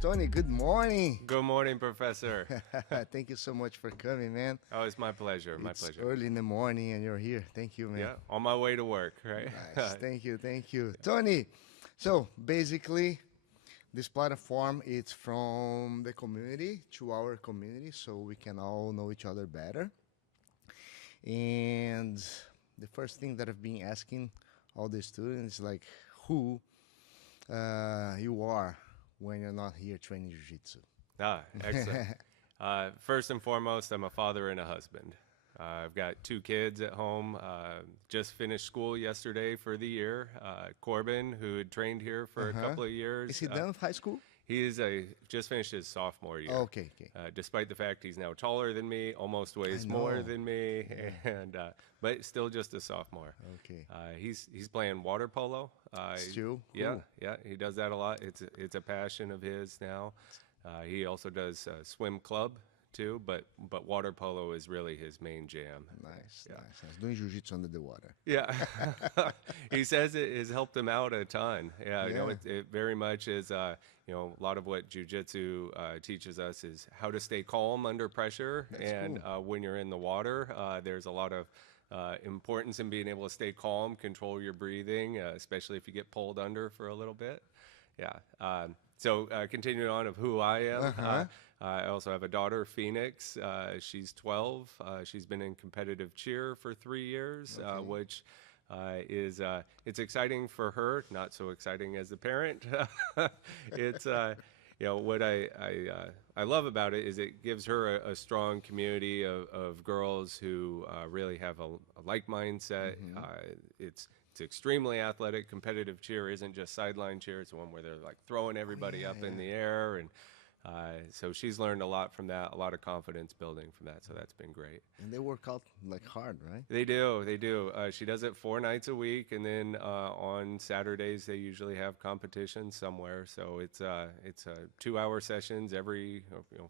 Tony, good morning. Good morning, Professor. Thank you so much for coming, man. Oh, it's my pleasure. My It's pleasure. early in the morning and you're here. Thank you, man. Yeah, on my way to work, right? Nice. Thank you. Thank you. Tony, so basically, this platform is from the community to our community so we can all know each other better. And the first thing that I've been asking all the students is like who you are when you're not here training jiu-jitsu. Excellent. First and foremost, I'm a father and a husband. I've got 2 kids at home. Just finished school yesterday for the year. Corbin, who had trained here for a couple of years. Is he done with high school? He is just finished his sophomore year. Okay. Despite the fact he's now taller than me, almost weighs more than me, and but still just a sophomore. Okay. He's playing water polo. Still? Yeah, Cool. yeah, he does that a lot. It's a passion of his now. He also does swim club too, but water polo is really his main jam. Nice. Doing jiu-jitsu under the water. Yeah, he says it has helped him out a ton. Yeah, you know, it very much is. You know, a lot of what jiu-jitsu teaches us is how to stay calm under pressure. That's cool. When you're in the water, there's a lot of importance in being able to stay calm, control your breathing, especially if you get pulled under for a little bit. Yeah. So continuing on of who I am, I also have a daughter, Phoenix. She's 12. She's been in competitive cheer for 3 years, which is it's exciting for her, not so exciting as the parent. It's you know what I love about it is it gives her a strong community of girls who really have a like mindset. It's extremely athletic. Competitive cheer isn't just sideline cheer. It's one where they're like throwing everybody up in the air, and so she's learned a lot from that, a lot of confidence building from that. So that's been great. And they work out like hard, right? They do. She does it 4 nights a week, and then on Saturdays they usually have competitions somewhere. So it's 2-hour sessions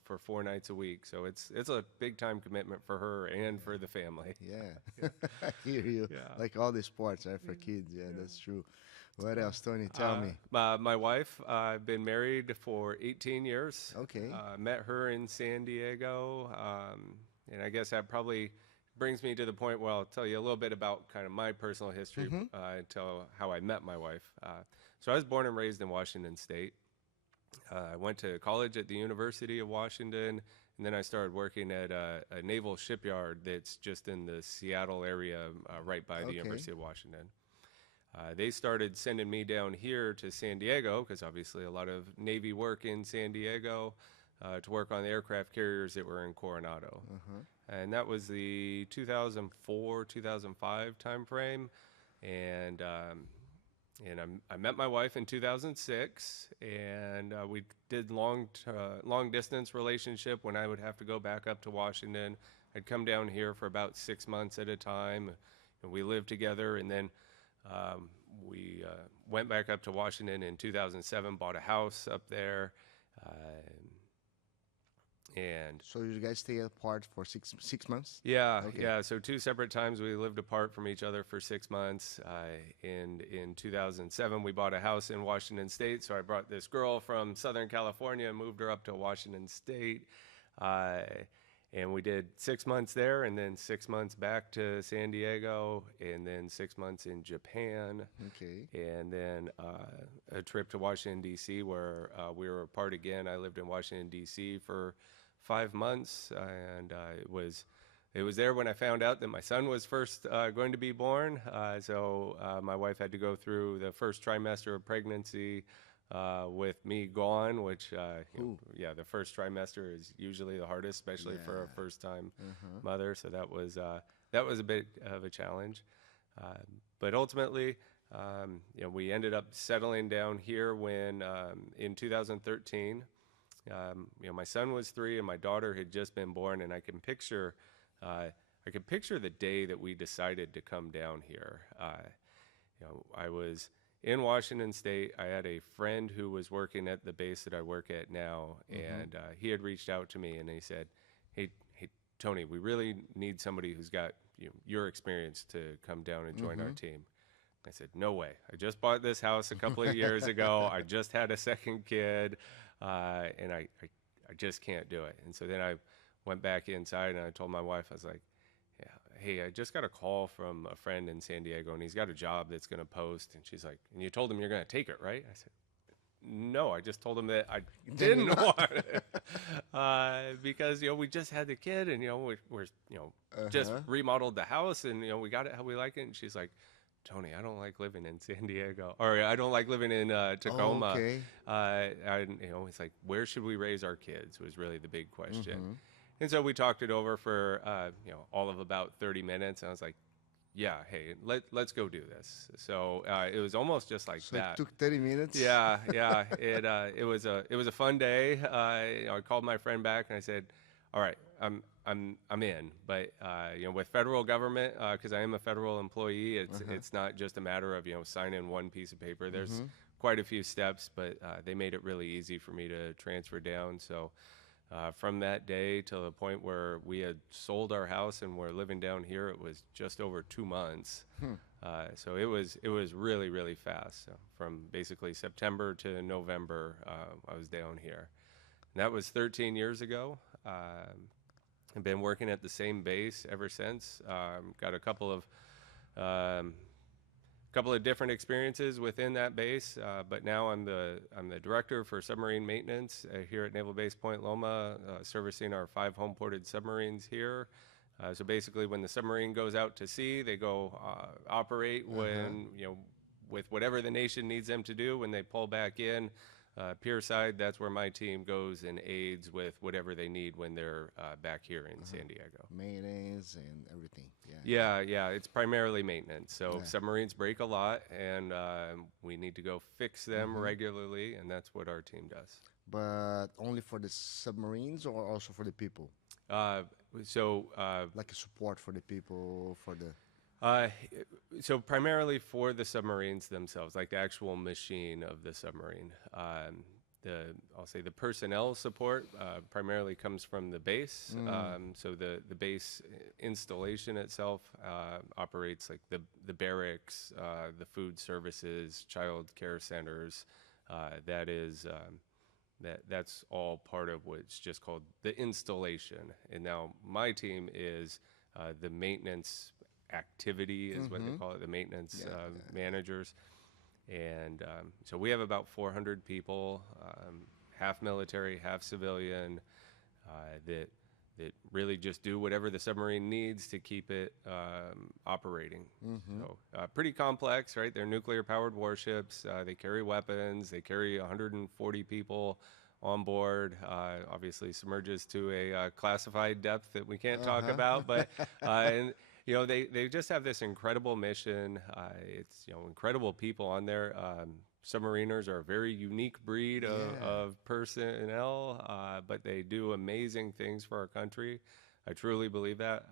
for 4 nights a week. So it's a big time commitment for her and for the family. Yeah. I hear you. Yeah. Like all the sports, right, for kids. Yeah, that's true. What else, Tony? Tell me. My wife, I've been married for 18 years. Okay. Met her in San Diego, and I guess that probably brings me to the point where I'll tell you a little bit about kind of my personal history, until how I met my wife. So I was born and raised in Washington State. I went to college at the University of Washington, and then I started working at a naval shipyard that's just in the Seattle area, right by the University of Washington. They started sending me down here to San Diego because obviously a lot of Navy work in San Diego to work on the aircraft carriers that were in Coronado. And that was the 2004, 2005 time frame. And I met my wife in 2006, and we did long distance relationship when I would have to go back up to Washington. I'd come down here for about 6 months at a time, and we lived together, and then we went back up to Washington in 2007, bought a house up there, and So you guys stay apart for six months? yeah, Okay. yeah. So 2 separate times we lived apart from each other for 6 months. In 2007, we bought a house in Washington State. So I brought this girl from Southern California and moved her up to Washington State. And we did 6 months there, and then 6 months back to San Diego, and then 6 months in Japan, Okay. and then a trip to Washington, D.C., where we were apart again. I lived in Washington, D.C. for 5 months, and it was there when I found out that my son was first going to be born. So my wife had to go through the first trimester of pregnancy with me gone, which, the first trimester is usually the hardest, especially for a first-time mother. So that was a bit of a challenge. But ultimately, we ended up settling down here when in 2013, my son was 3 and my daughter had just been born, and I can picture the day that we decided to come down here. I was in Washington State. I had a friend who was working at the base that I work at now, and he had reached out to me and he said, hey, Tony, we really need somebody who's got your experience to come down and join our team. I said, no way. I just bought this house a couple of years ago. I just had a second kid. and I just can't do it. And so then I went back inside and I told my wife, I was like, yeah, hey, I just got a call from a friend in San Diego, and he's got a job that's going to post. And she's like, and you told him you're going to take it, right? I said, no, I just told him that I didn't want it because we just had the kid, and we're just remodeled the house, and we got it how we like it. And she's like, Tony, I don't like living in San Diego, or I don't like living in Tacoma. Oh, okay. It's like, where should we raise our kids was really the big question. And so we talked it over for all of about 30 minutes, and I was like, yeah, hey, let's go do this. So it was almost just like So that. it took 30 minutes? Yeah. It was a fun day. I called my friend back and I said, all right, I'm in. But with federal government, because I am a federal employee, it's not just a matter of signing one piece of paper. There's quite a few steps, but they made it really easy for me to transfer down. So from that day till the point where we had sold our house and we're living down here, it was just over 2 months. So it was really, really fast. So from basically September to November, I was down here. And that was 13 years ago. I've been working at the same base ever since. Got a couple of different experiences within that base, but now I'm the director for submarine maintenance here at Naval Base Point Loma, servicing our 5 home-ported submarines here. So basically, when the submarine goes out to sea, they go operate when with whatever the nation needs them to do. When they pull back in, pier side, that's where my team goes and aids with whatever they need when they're back here in San Diego. Maintenance and everything. Yeah. It's primarily maintenance. So submarines break a lot, and we need to go fix them regularly, and that's what our team does. But only for the submarines or also for the people? Like a support for the people, for the... So primarily for the submarines themselves, like the actual machine of the submarine. I'll say the personnel support primarily comes from the base. So the base installation itself operates like the barracks, the food services, child care centers. That's all part of what's just called the installation. And now my team is the maintenance activity is what they call it, the maintenance managers. And so we have about 400 people, half military, half civilian, that really just do whatever the submarine needs to keep it operating. So pretty complex, right? They're nuclear-powered warships. They carry weapons. They carry 140 people on board. Obviously, submerges to a classified depth that we can't talk about, but and they just have this incredible mission. It's incredible people on there. Submariners are a very unique breed of personnel, but they do amazing things for our country. I truly believe that.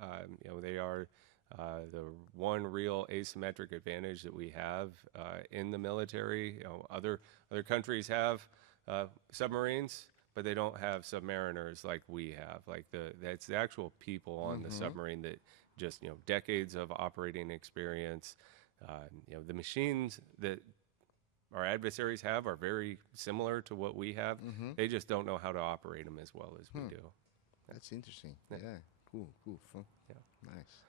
They are the one real asymmetric advantage that we have in the military. Other countries have submarines, but they don't have submariners like we have. Like that's the actual people on the submarine that just decades of operating experience. The machines that our adversaries have are very similar to what we have. They just don't know how to operate them as well as we do. That's interesting. Yeah. Cool. Fun. Yeah. Nice.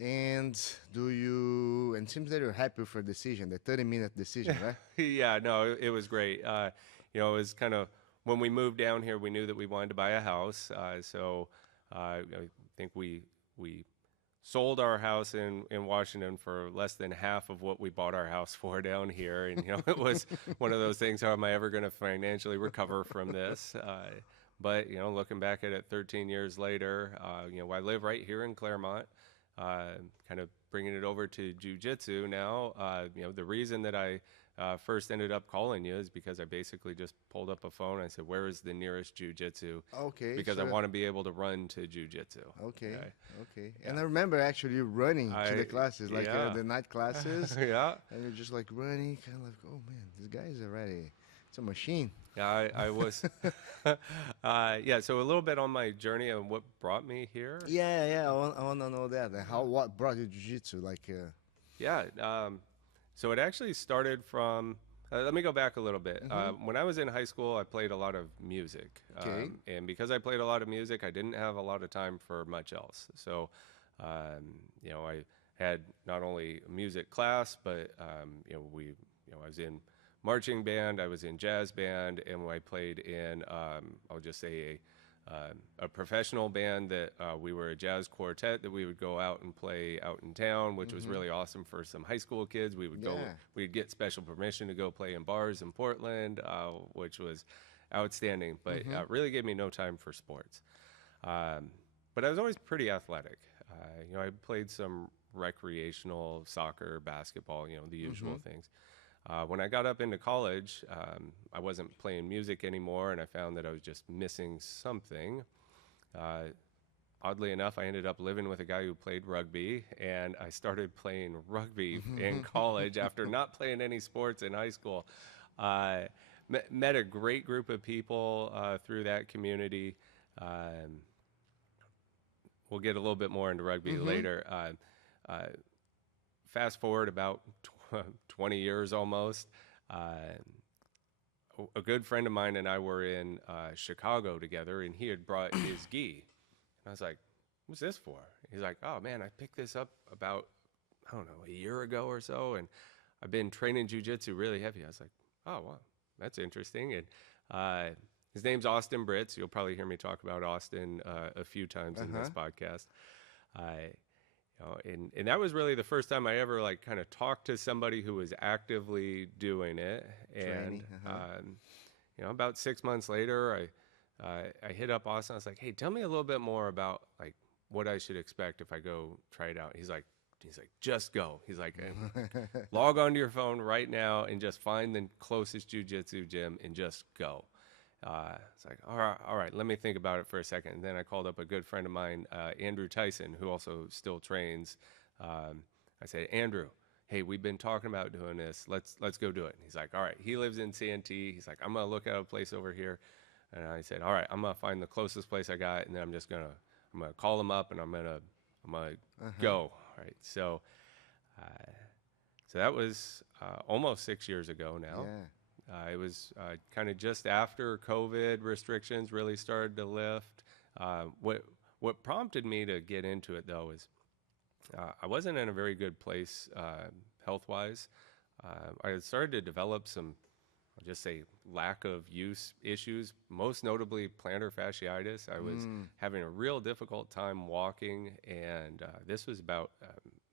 And it seems that you're happy for the decision, the 30-minute decision, right? Yeah, no, it was great. It was kind of, when we moved down here, we knew that we wanted to buy a house. So I think we sold our house in Washington for less than half of what we bought our house for down here. And, it was one of those things, how am I ever going to financially recover from this? But, looking back at it 13 years later, I live right here in Claremont, kind of bringing it over to jiu-jitsu now. The reason that I first ended up calling you is because I basically just pulled up a phone. I said, where is the nearest jiu-jitsu? Okay. Because I want to be able to run to jiu-jitsu. Okay. And I remember actually you running to the classes, like the night classes. Yeah. And you're just like running, kind of like, oh man, this guy is already, it's a machine. Yeah, I was. So a little bit on my journey and what brought me here. Yeah. I want to know that. And what brought you to jiu-jitsu? So let me go back a little bit. Mm-hmm. When I was in high school, I played a lot of music. Okay. And because I played a lot of music, I didn't have a lot of time for much else. So, I had not only music class, but, I was in marching band, I was in jazz band, and I played in, I'll just say a professional band that we were a jazz quartet that we would go out and play out in town, which was really awesome for some high school kids. We would go, we'd get special permission to go play in bars in Portland, which was outstanding, but really gave me no time for sports. But I was always pretty athletic. I played some recreational soccer, basketball, the usual things. When I got up into college, I wasn't playing music anymore, and I found that I was just missing something. Oddly enough, I ended up living with a guy who played rugby, and I started playing rugby in college after not playing any sports in high school. Met a great group of people through that community. We'll get a little bit more into rugby later. Fast forward about 20 years almost. A good friend of mine and I were in Chicago together, and he had brought his gi. And I was like, what's this for? He's like, oh man, I picked this up about, I don't know, a year ago or so, and I've been training jiu-jitsu really heavy. I was like, oh wow, that's interesting. And his name's Austin Britz. You'll probably hear me talk about Austin a few times in this podcast. And that was really the first time I ever kind of talked to somebody who was actively doing it. And about 6 months later, I hit up Austin. I was like, hey, tell me a little bit more about what I should expect if I go try it out. He's like, just go. He's like, log onto your phone right now and just find the closest jiu-jitsu gym and just go. It's like, all right, let me think about it for a second. And then I called up a good friend of mine, Andrew Tyson, who also still trains. I said, Andrew, hey, we've been talking about doing this. Let's go do it. And he's like, all right. He lives in Santee. He's like, I'm gonna look at a place over here. And I said, all right, I'm gonna find the closest place I got, and then I'm gonna call him up, and I'm gonna go. All right. So that was almost 6 years ago now. Yeah. It was kind of just after COVID restrictions really started to lift. What prompted me to get into it, though, is I wasn't in a very good place health-wise. I had started to develop some, I'll just say, lack of use issues, most notably plantar fasciitis. I was having a real difficult time walking, and this was about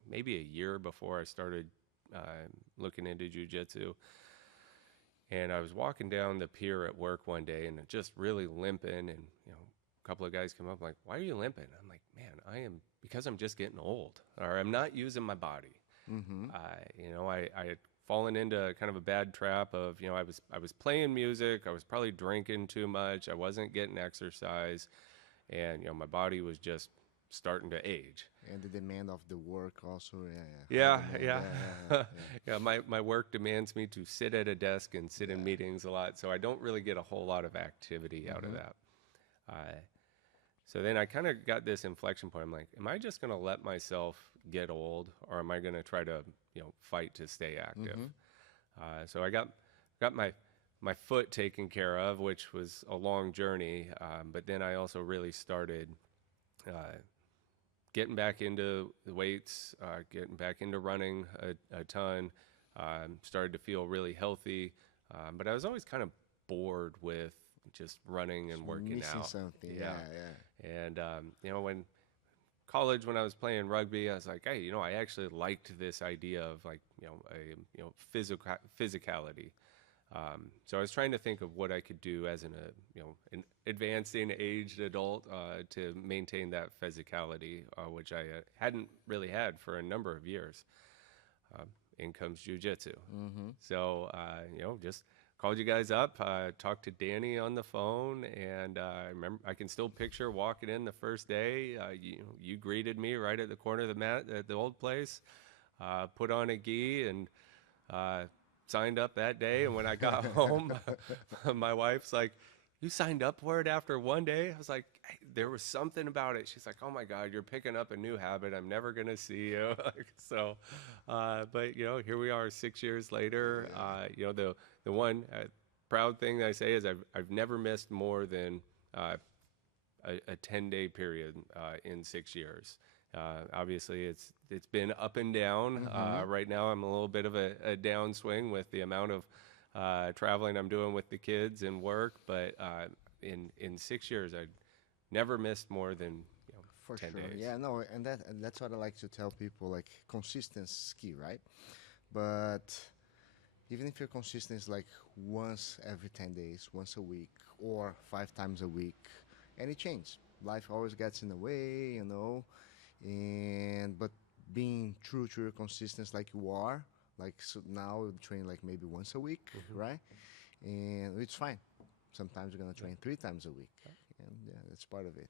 maybe a year before I started looking into jiu-jitsu. And I was walking down the pier at work one day and just really limping. And, a couple of guys come up like, why are you limping? I'm like, man, because I'm just getting old, or I'm not using my body. I had fallen into kind of a bad trap of, I was playing music. I was probably drinking too much. I wasn't getting exercise. And, my body was just starting to age. And the demand of the work also, Yeah. My work demands me to sit at a desk and sit in meetings a lot, so I don't really get a whole lot of activity out of that. So then I kind of got this inflection point. I'm like, am I just going to let myself get old, or am I going to try to, fight to stay active? So I got my foot taken care of, which was a long journey, but then I also really started getting back into the weights, getting back into running a ton, started to feel really healthy. But I was always kind of bored with just running and working out. Something. Yeah. And, when college, when I was playing rugby, I was like, hey, I actually liked this idea of physicality. So I was trying to think of what I could do as an advancing aged adult to maintain that physicality, which I hadn't really had for a number of years. In comes jiu-jitsu. So, just called you guys up, talked to Danny on the phone, and I remember I can still picture walking in the first day. You greeted me right at the corner of the mat at the old place, put on a gi, and signed up that day. And when I got home, my wife's like, you signed up for it after one day? I was like, hey, there was something about it. She's like, oh my God, you're picking up a new habit. I'm never going to see you. So, but here we are 6 years later. The one proud thing that I say is I've never missed more than a 10-day period in 6 years. Obviously, it's been up and down. Right now, I'm a little bit of a downswing with the amount of traveling I'm doing with the kids and work. But in 6 years, I never missed more than For 10 sure. days. Yeah, no, and that's what I like to tell people, like consistency is key, right? But even if your consistency is like once every 10 days, once a week, or 5 times a week, any change. Life always gets in the way, but being true to your consistency like you are, like so now you train like maybe once a week, right? And it's fine. Sometimes you're gonna train 3 times a week, and yeah, that's part of it.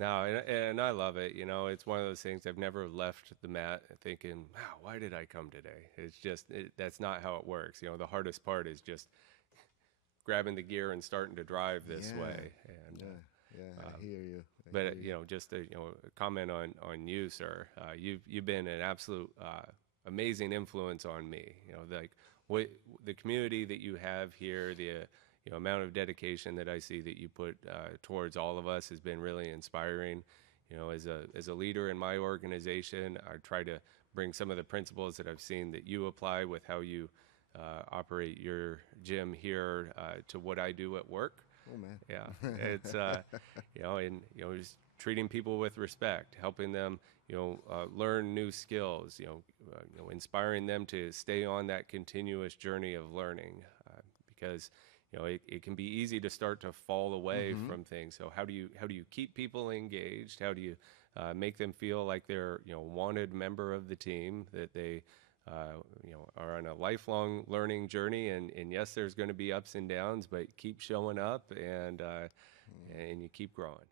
No, and I love it. It's one of those things I've never left the mat thinking, wow, why did I come today? It's just, that's not how it works. The hardest part is just grabbing the gear and starting to drive this Yeah. way. And, I hear you. but, just a comment on you, sir. You've been an absolute amazing influence on me. Like what the community that you have here, the amount of dedication that I see that you put towards all of us has been really inspiring. As a leader in my organization, I try to bring some of the principles that I've seen that you apply with how you operate your gym here to what I do at work. Oh man. Yeah, it's just treating people with respect, helping them learn new skills, inspiring them to stay on that continuous journey of learning, because it can be easy to start to fall away from things. So how do you keep people engaged? How do you make them feel like they're wanted member of the team, that they are on a lifelong learning journey, and yes, there's going to be ups and downs, but keep showing up and you keep growing.